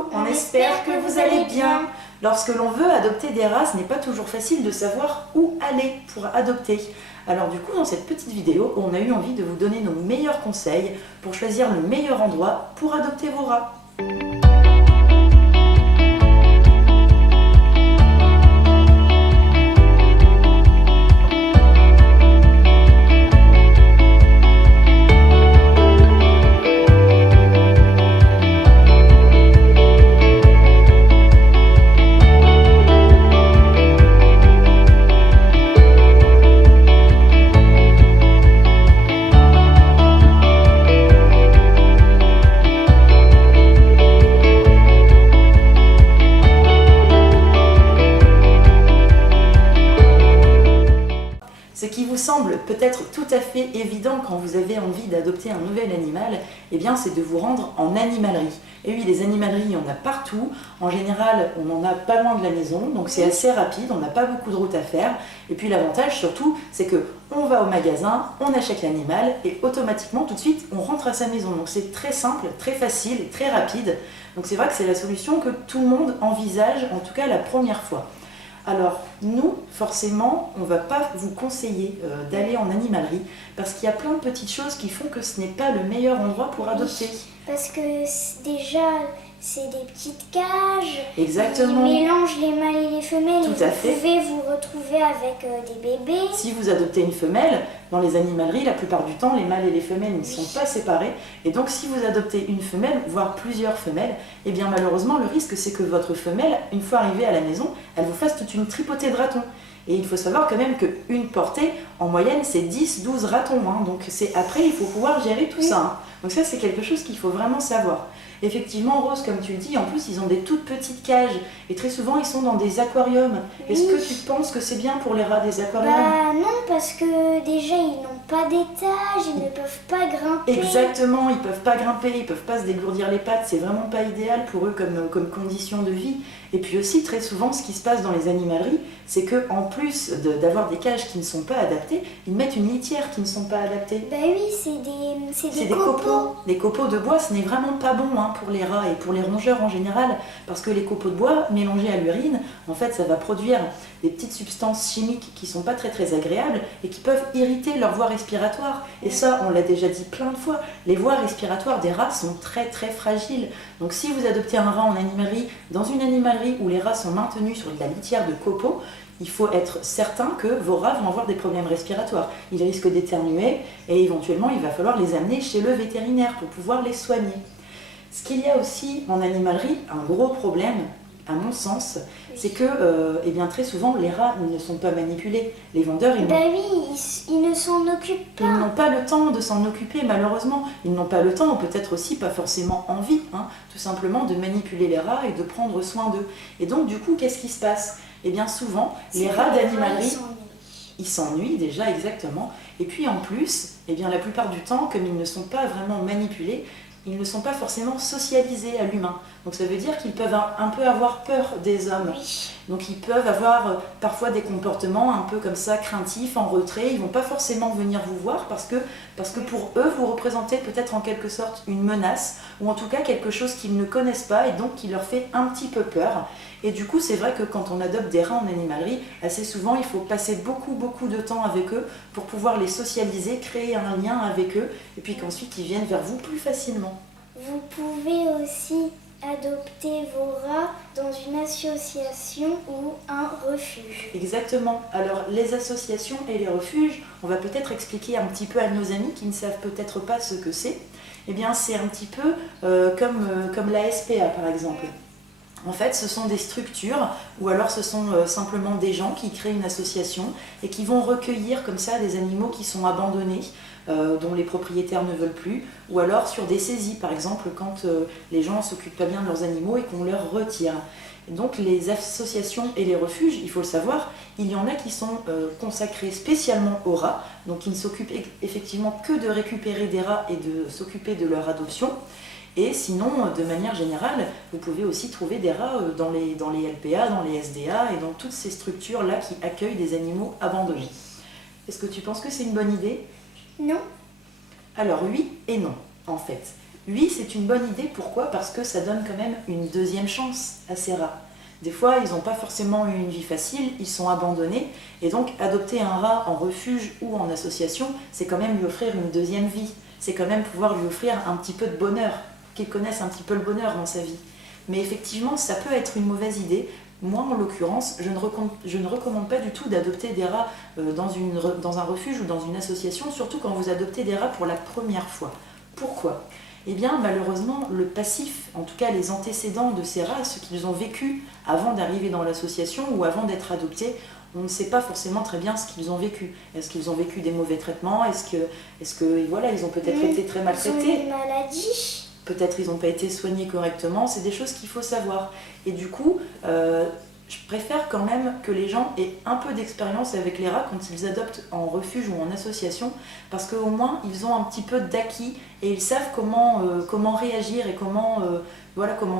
Coucou, on espère que vous allez bien. Lorsque l'on veut adopter des rats, ce n'est pas toujours facile de savoir où aller pour adopter. Alors du coup, dans cette petite vidéo, on a eu envie de vous donner nos meilleurs conseils pour choisir le meilleur endroit pour adopter vos rats. Ce qui vous semble peut-être tout à fait évident quand vous avez envie d'adopter un nouvel animal, eh bien c'est de vous rendre en animalerie. Et oui, les animaleries, il y en a partout. En général, on en a pas loin de la maison, donc c'est assez rapide, on n'a pas beaucoup de route à faire. Et puis l'avantage surtout, c'est que on va au magasin, on achète l'animal et automatiquement, tout de suite, on rentre à sa maison. Donc c'est très simple, très facile et très rapide. Donc c'est vrai que c'est la solution que tout le monde envisage, en tout cas la première fois. Alors nous, forcément, on ne va pas vous conseiller d'aller en animalerie parce qu'il y a plein de petites choses qui font que ce n'est pas le meilleur endroit pour adopter. Parce que déjà, c'est des petites cages. Exactement. Ils mélangent les mâles et les femelles. Tout à fait. Vous pouvez vous retrouver avec des bébés. Si vous adoptez une femelle, dans les animaleries, la plupart du temps, les mâles et les femelles ne sont pas séparés. Et donc, si vous adoptez une femelle, voire plusieurs femelles, eh bien malheureusement, le risque, c'est que votre femelle, une fois arrivée à la maison, elle vous fasse toute une tripotée de ratons. Et il faut savoir quand même qu'une portée, en moyenne, c'est 10-12 ratons. Donc après, il faut pouvoir gérer tout ça. Donc ça, c'est quelque chose qu'il faut vraiment savoir. Effectivement, Rose, comme tu le dis, en plus, ils ont des toutes petites cages. Et très souvent, ils sont dans des aquariums. Oui. Est-ce que tu penses que c'est bien pour les rats des aquariums? Bah non, parce que déjà, ils n'ont pas d'étage, ils ne peuvent pas grimper. Exactement, ils ne peuvent pas grimper, ils ne peuvent pas se dégourdir les pattes. C'est vraiment pas idéal pour eux comme condition de vie. Et puis aussi, très souvent, ce qui se passe dans les animaleries, c'est qu'en plus d'avoir des cages qui ne sont pas adaptées, ils mettent une litière qui ne sont pas adaptées. Bah oui, c'est des copeaux. Les copeaux de bois, ce n'est vraiment pas bon pour les rats et pour les rongeurs en général, parce que les copeaux de bois, mélangés à l'urine, en fait, ça va produire des petites substances chimiques qui ne sont pas très agréables et qui peuvent irriter leur voie respiratoire. Et ça, on l'a déjà dit plein de fois, les voies respiratoires des rats sont très fragiles. Donc si vous adoptez un rat en animalerie, dans une animalerie où les rats sont maintenus sur de la litière de copeaux, il faut être certain que vos rats vont avoir des problèmes respiratoires. Ils risquent d'éternuer et éventuellement il va falloir les amener chez le vétérinaire pour pouvoir les soigner. Ce qu'il y a aussi en animalerie, un gros problème, à mon sens, c'est que eh bien, très souvent les rats ne sont pas manipulés. Les vendeurs, ils ne s'en occupent pas. Ils n'ont pas le temps de s'en occuper, malheureusement. Ils n'ont pas le temps, ou peut-être aussi pas forcément envie, tout simplement de manipuler les rats et de prendre soin d'eux. Et donc du coup, qu'est-ce qui se passe? Eh bien souvent, les rats d'animalerie, ils s'ennuient déjà, exactement. Et puis en plus, eh bien, la plupart du temps, comme ils ne sont pas vraiment manipulés, ils ne sont pas forcément socialisés à l'humain. Donc ça veut dire qu'ils peuvent un peu avoir peur des hommes. Oui. Donc ils peuvent avoir parfois des comportements un peu comme ça, craintifs, en retrait. Ils ne vont pas forcément venir vous voir parce que pour eux, vous représentez peut-être en quelque sorte une menace ou en tout cas quelque chose qu'ils ne connaissent pas et donc qui leur fait un petit peu peur. Et du coup, c'est vrai que quand on adopte des rats en animalerie, assez souvent, il faut passer beaucoup de temps avec eux pour pouvoir les socialiser, créer un lien avec eux et puis qu'ensuite ils viennent vers vous plus facilement. Vous pouvez aussi adopter vos rats dans une association ou un refuge. Exactement. Alors les associations et les refuges, on va peut-être expliquer un petit peu à nos amis qui ne savent peut-être pas ce que c'est. Eh bien c'est un petit peu comme la SPA par exemple. En fait, ce sont des structures ou alors ce sont simplement des gens qui créent une association et qui vont recueillir comme ça des animaux qui sont abandonnés, dont les propriétaires ne veulent plus, ou alors sur des saisies, par exemple, quand les gens ne s'occupent pas bien de leurs animaux et qu'on leur retire. Et donc les associations et les refuges, il faut le savoir, il y en a qui sont consacrés spécialement aux rats, donc qui ne s'occupent effectivement que de récupérer des rats et de s'occuper de leur adoption. Et sinon, de manière générale, vous pouvez aussi trouver des rats dans les LPA, dans les SDA et dans toutes ces structures-là qui accueillent des animaux abandonnés. Est-ce que tu penses que c'est une bonne idée? Non. Alors oui et non, en fait. Oui, c'est une bonne idée. Pourquoi? Parce que ça donne quand même une deuxième chance à ces rats. Des fois, ils n'ont pas forcément eu une vie facile, ils sont abandonnés. Et donc, adopter un rat en refuge ou en association, c'est quand même lui offrir une deuxième vie. C'est quand même pouvoir lui offrir un petit peu de bonheur, qu'il connaisse un petit peu le bonheur dans sa vie. Mais effectivement, ça peut être une mauvaise idée. Moi, en l'occurrence, je ne recommande pas du tout d'adopter des rats dans un refuge ou dans une association, surtout quand vous adoptez des rats pour la première fois. Pourquoi? Eh bien, malheureusement, le passif, en tout cas les antécédents de ces rats, ce qu'ils ont vécu avant d'arriver dans l'association ou avant d'être adoptés, on ne sait pas forcément très bien ce qu'ils ont vécu. Est-ce qu'ils ont vécu des mauvais traitements? Est-ce que voilà, ils ont peut-être été très maltraités? Ils ont une maladie. Peut-être ils n'ont pas été soignés correctement. C'est des choses qu'il faut savoir. Et du coup, je préfère quand même que les gens aient un peu d'expérience avec les rats quand ils adoptent en refuge ou en association, parce qu'au moins ils ont un petit peu d'acquis et ils savent comment réagir et comment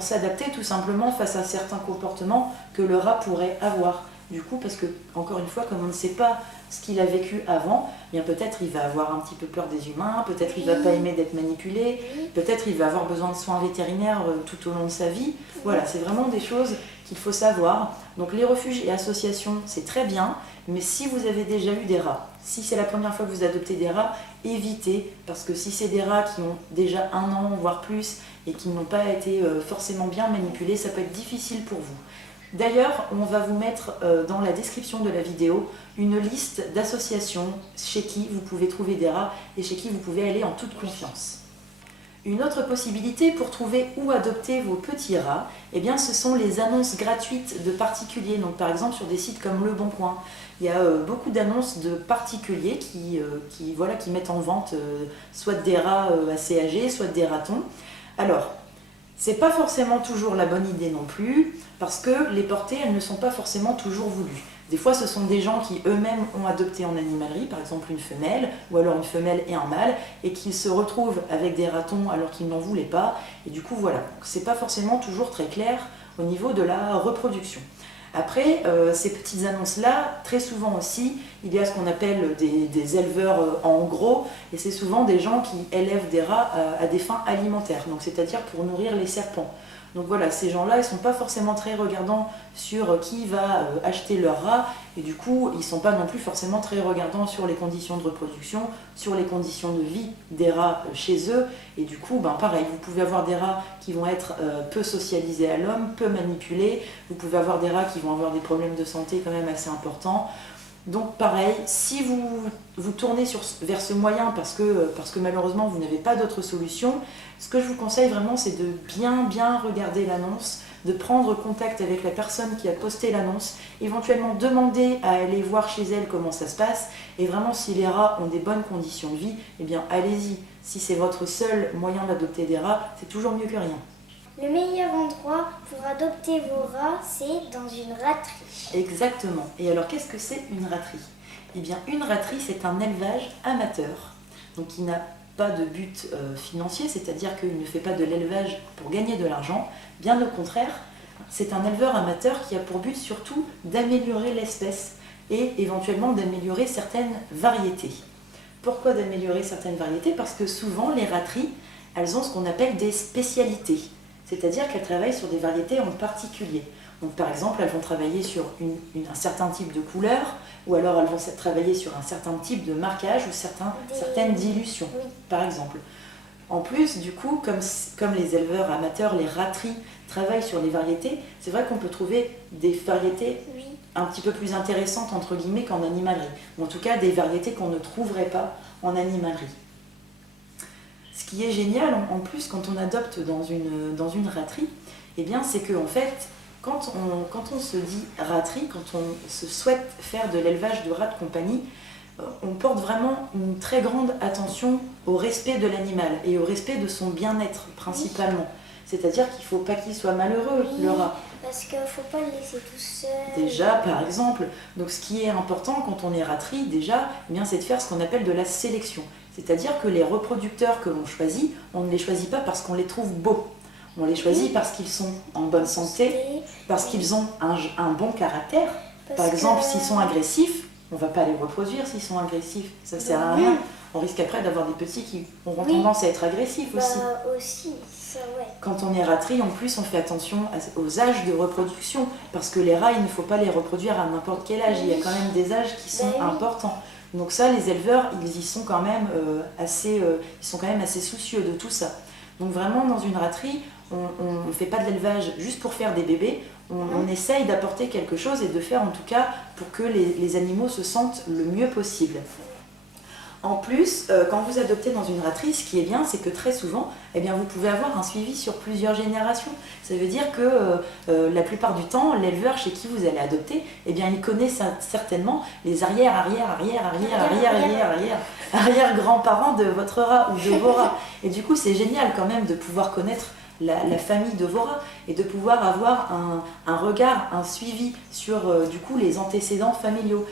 s'adapter tout simplement face à certains comportements que le rat pourrait avoir. Du coup, parce que, encore une fois, comme on ne sait pas ce qu'il a vécu avant, eh bien peut-être il va avoir un petit peu peur des humains, peut-être il ne va pas aimer d'être manipulé, peut-être il va avoir besoin de soins vétérinaires tout au long de sa vie. Voilà, c'est vraiment des choses qu'il faut savoir. Donc les refuges et associations, c'est très bien, mais si vous avez déjà eu des rats, si c'est la première fois que vous adoptez des rats, évitez, parce que si c'est des rats qui ont déjà 1 an, voire plus, et qui n'ont pas été forcément bien manipulés, ça peut être difficile pour vous. D'ailleurs, on va vous mettre dans la description de la vidéo une liste d'associations chez qui vous pouvez trouver des rats et chez qui vous pouvez aller en toute confiance. Une autre possibilité pour trouver où adopter vos petits rats, eh bien, ce sont les annonces gratuites de particuliers. Donc, par exemple, sur des sites comme Le Bon Coin, il y a beaucoup d'annonces de particuliers qui mettent en vente soit des rats assez âgés, soit des ratons. Alors, c'est pas forcément toujours la bonne idée non plus, parce que les portées, elles ne sont pas forcément toujours voulues. Des fois, ce sont des gens qui eux-mêmes ont adopté en animalerie, par exemple une femelle, ou alors une femelle et un mâle, et qui se retrouvent avec des ratons alors qu'ils n'en voulaient pas. Et du coup, voilà, c'est pas forcément toujours très clair au niveau de la reproduction. Après, ces petites annonces-là, très souvent aussi, il y a ce qu'on appelle des éleveurs en gros, et c'est souvent des gens qui élèvent des rats à des fins alimentaires, donc c'est-à-dire pour nourrir les serpents. Donc voilà, ces gens-là, ils ne sont pas forcément très regardants sur qui va acheter leur rat, et du coup, ils ne sont pas non plus forcément très regardants sur les conditions de reproduction, sur les conditions de vie des rats chez eux, et du coup, pareil, vous pouvez avoir des rats qui vont être peu socialisés à l'homme, peu manipulés, vous pouvez avoir des rats qui vont avoir des problèmes de santé quand même assez importants. Donc pareil, si vous tournez vers ce moyen parce que malheureusement vous n'avez pas d'autre solution, ce que je vous conseille vraiment c'est de bien regarder l'annonce, de prendre contact avec la personne qui a posté l'annonce, éventuellement demander à aller voir chez elle comment ça se passe, et vraiment si les rats ont des bonnes conditions de vie, eh bien allez-y. Si c'est votre seul moyen d'adopter des rats, c'est toujours mieux que rien. Le meilleur endroit pour adopter vos rats, c'est dans une raterie. Exactement. Et alors, qu'est-ce que c'est une raterie? Eh bien, une raterie, c'est un élevage amateur, donc qui n'a pas de but financier, c'est-à-dire qu'il ne fait pas de l'élevage pour gagner de l'argent. Bien au contraire, c'est un éleveur amateur qui a pour but surtout d'améliorer l'espèce et éventuellement d'améliorer certaines variétés. Pourquoi d'améliorer certaines variétés? Parce que souvent, les rateries, elles ont ce qu'on appelle des spécialités. C'est-à-dire qu'elles travaillent sur des variétés en particulier. Donc par exemple, elles vont travailler sur un certain type de couleur, ou alors elles vont travailler sur un certain type de marquage ou certaines dilutions, par exemple. En plus, du coup, comme les éleveurs amateurs, les rateries travaillent sur les variétés, c'est vrai qu'on peut trouver des variétés un petit peu plus intéressantes, entre guillemets, qu'en animalerie. Ou en tout cas, des variétés qu'on ne trouverait pas en animalerie. Ce qui est génial, en plus, quand on adopte dans une raterie, eh bien, c'est qu'en fait, quand on se dit raterie, quand on se souhaite faire de l'élevage de rats de compagnie, on porte vraiment une très grande attention au respect de l'animal et au respect de son bien-être, principalement. C'est-à-dire qu'il ne faut pas qu'il soit malheureux, le rat. Parce qu'il ne faut pas le laisser tout seul. Déjà, par exemple, donc ce qui est important quand on est raterie, déjà, eh bien, c'est de faire ce qu'on appelle de la sélection. C'est-à-dire que les reproducteurs que l'on choisit, on ne les choisit pas parce qu'on les trouve beaux. On les choisit parce qu'ils sont en bonne santé, parce qu'ils ont un bon caractère. Par exemple, s'ils sont agressifs, on ne va pas les reproduire s'ils sont agressifs. Ça ne sert à rien. on risque après d'avoir des petits qui auront tendance à être agressifs aussi. Aussi, ça ouais. Quand on est ratrie, en plus, on fait attention aux âges de reproduction, parce que les rats, il ne faut pas les reproduire à n'importe quel âge, il y a quand même des âges qui sont importants. Donc ça, les éleveurs, ils y sont quand même assez soucieux de tout ça. Donc vraiment, dans une raterie, on ne fait pas de l'élevage juste pour faire des bébés, on essaye d'apporter quelque chose et de faire en tout cas pour que les animaux se sentent le mieux possible. En plus, quand vous adoptez dans une raterie, ce qui est bien, c'est que très souvent, eh bien, vous pouvez avoir un suivi sur plusieurs générations. Ça veut dire que la plupart du temps, l'éleveur chez qui vous allez adopter, eh bien, il connaît certainement les arrière-grands-parents de votre rat ou de vos rats. Et du coup, c'est génial quand même de pouvoir connaître la famille de vos rats et de pouvoir avoir un regard, un suivi sur du coup, les antécédents familiaux.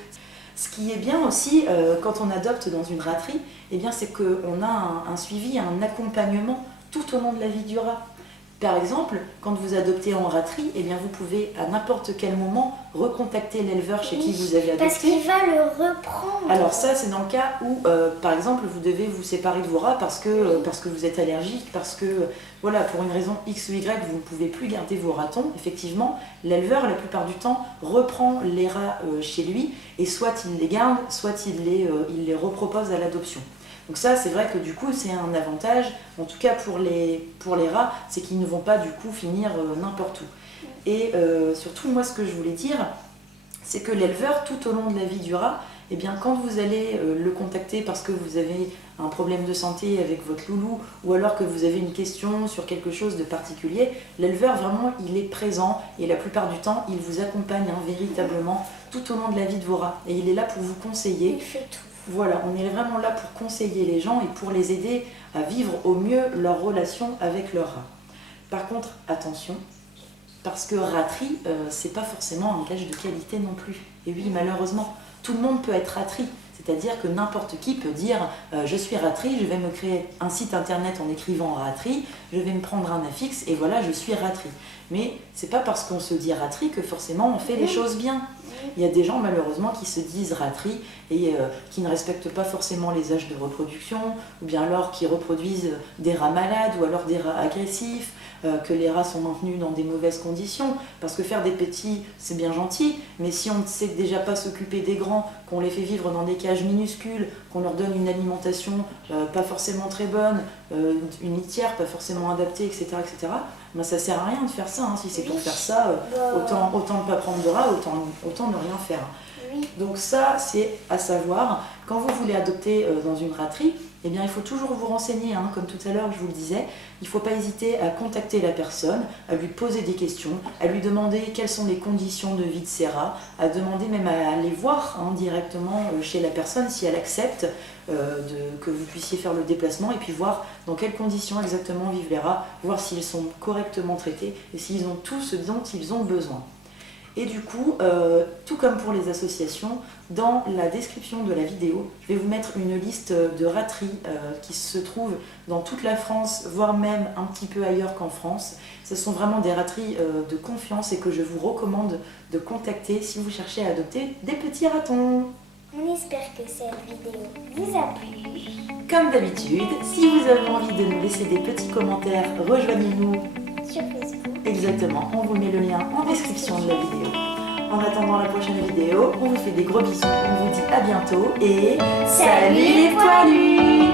Ce qui est bien aussi quand on adopte dans une raterie, eh bien, c'est qu'on a un suivi, un accompagnement tout au long de la vie du rat. Par exemple, quand vous adoptez en raterie, eh bien, vous pouvez à n'importe quel moment recontacter l'éleveur chez qui vous avez adopté. Parce qu'il va le reprendre. Alors ça, c'est dans le cas où, par exemple, vous devez vous séparer de vos rats parce que vous êtes allergique, parce que, voilà, pour une raison X ou Y, vous ne pouvez plus garder vos ratons. Effectivement, l'éleveur, la plupart du temps, reprend les rats chez lui et soit il les garde, soit il les repropose à l'adoption. Donc ça, c'est vrai que du coup, c'est un avantage, en tout cas pour les rats, c'est qu'ils ne vont pas du coup finir n'importe où. Et surtout, moi, ce que je voulais dire, c'est que l'éleveur, tout au long de la vie du rat, eh bien, quand vous allez le contacter parce que vous avez un problème de santé avec votre loulou ou alors que vous avez une question sur quelque chose de particulier, l'éleveur, vraiment, il est présent et la plupart du temps, il vous accompagne véritablement tout au long de la vie de vos rats. Et il est là pour vous conseiller. Il fait tout. Voilà, on est vraiment là pour conseiller les gens et pour les aider à vivre au mieux leur relation avec leur rat. Par contre, attention, parce que raterie, c'est pas forcément un gage de qualité non plus. Et oui, malheureusement, tout le monde peut être raterie. C'est-à-dire que n'importe qui peut dire je suis raterie, je vais me créer un site internet en écrivant raterie, je vais me prendre un affixe et voilà, je suis raterie. Mais c'est pas parce qu'on se dit raterie que forcément on fait les choses bien. Il y a des gens malheureusement qui se disent raterie et qui ne respectent pas forcément les âges de reproduction, ou bien alors qui reproduisent des rats malades ou alors des rats agressifs, que les rats sont maintenus dans des mauvaises conditions, parce que faire des petits c'est bien gentil, mais si on ne sait déjà pas s'occuper des grands, qu'on les fait vivre dans des cages minuscules, qu'on leur donne une alimentation pas forcément très bonne, une litière pas forcément adaptée, etc., ben ça sert à rien de faire ça, hein. Si c'est pour faire ça, autant ne pas prendre de rats, autant ne rien faire. Donc ça, c'est à savoir, quand vous voulez adopter dans une raterie, eh bien, il faut toujours vous renseigner, hein, comme tout à l'heure je vous le disais. Il ne faut pas hésiter à contacter la personne, à lui poser des questions, à lui demander quelles sont les conditions de vie de ses rats, à demander même à aller voir directement chez la personne si elle accepte que vous puissiez faire le déplacement et puis voir dans quelles conditions exactement vivent les rats, voir s'ils sont correctement traités et s'ils ont tout ce dont ils ont besoin. Et du coup, tout comme pour les associations, dans la description de la vidéo, je vais vous mettre une liste de rateries qui se trouvent dans toute la France, voire même un petit peu ailleurs qu'en France. Ce sont vraiment des rateries de confiance et que je vous recommande de contacter si vous cherchez à adopter des petits ratons. On espère que cette vidéo vous a plu. Comme d'habitude, si vous avez envie de nous laisser des petits commentaires, rejoignez-nous sur Facebook. Exactement, on vous met le lien en description de la vidéo. En attendant la prochaine vidéo, on vous fait des gros bisous, on vous dit à bientôt et salut les poilus!